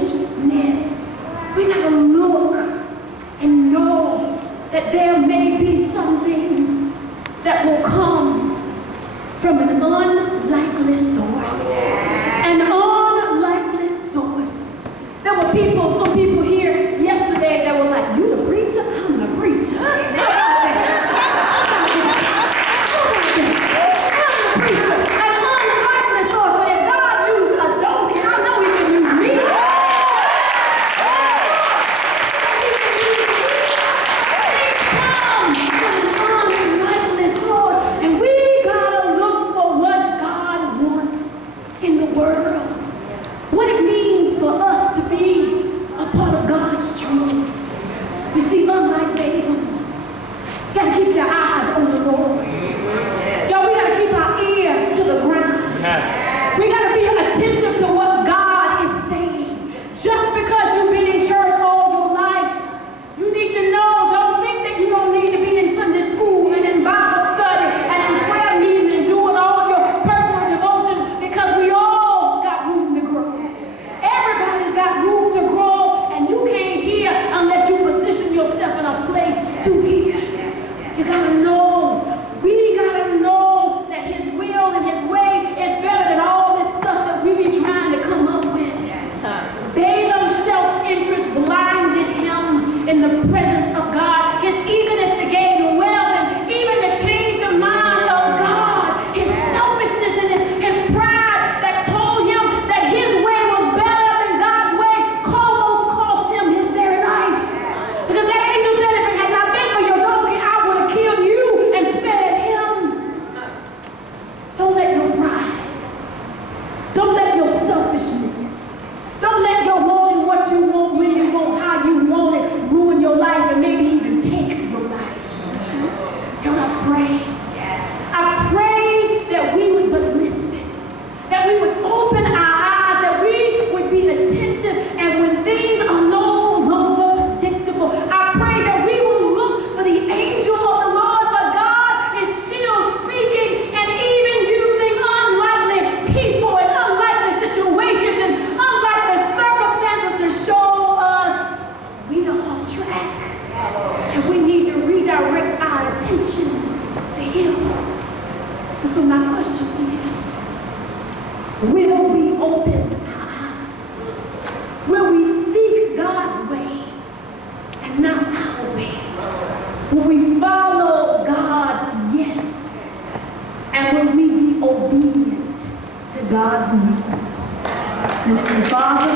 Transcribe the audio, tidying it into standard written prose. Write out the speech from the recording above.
selfishness. We gotta look and know that there may be some things that will come from an unlikely source. An unlikely source. There were some people here yesterday that were like, "You the preacher? I'm the preacher." How about that? I'm the preacher. An unlikely source. But if God used a donkey, I know He can use me. And we gotta look for what God wants in the world. What it means for us to be a part of God's truth. You see, unlike Balaam, you gotta keep your eyes on the Lord. Y'all, we gotta keep our ear to the ground. We gotta be attentive to what God is saying. Just because you've been in church all your life, you need to know, don't think that you don't need to be in Sunday school and in Bible study and in prayer meeting and doing all your personal devotions, because we all got room to grow. Everybody's got room to grow, and you can't hear unless you position yourself in a place to hear. You gotta know, we gotta know that His will and His way is better than all this stuff that we be trying to come up with. Balaam's self-interest blinded him in the presence of God. His eagerness to gain wealth and even to change the mind of God. His selfishness and his pride that told him that his way was better than God's way almost cost him his very life. Because that angel said, if it had not been for your donkey, I would have killed you and spared him. Don't let your pride, don't let your selfishness, don't let your wanting what you want, when you want, how you want it, ruin your life and maybe even take your life. Y'all, I pray that we would but listen, that we would open our eyes, that we would be attentive, and when things are no longer predictable, I pray that we will look for the angel of the Lord, but God is still speaking and even using unlikely people and unlikely situations and unlikely circumstances to show us we are off track. And we need to redirect our attention to Him. And so my question is, will we open our eyes? Will we seek God's way and not our way? Will we follow God's yes? And will we be obedient to God's no? And if the Father,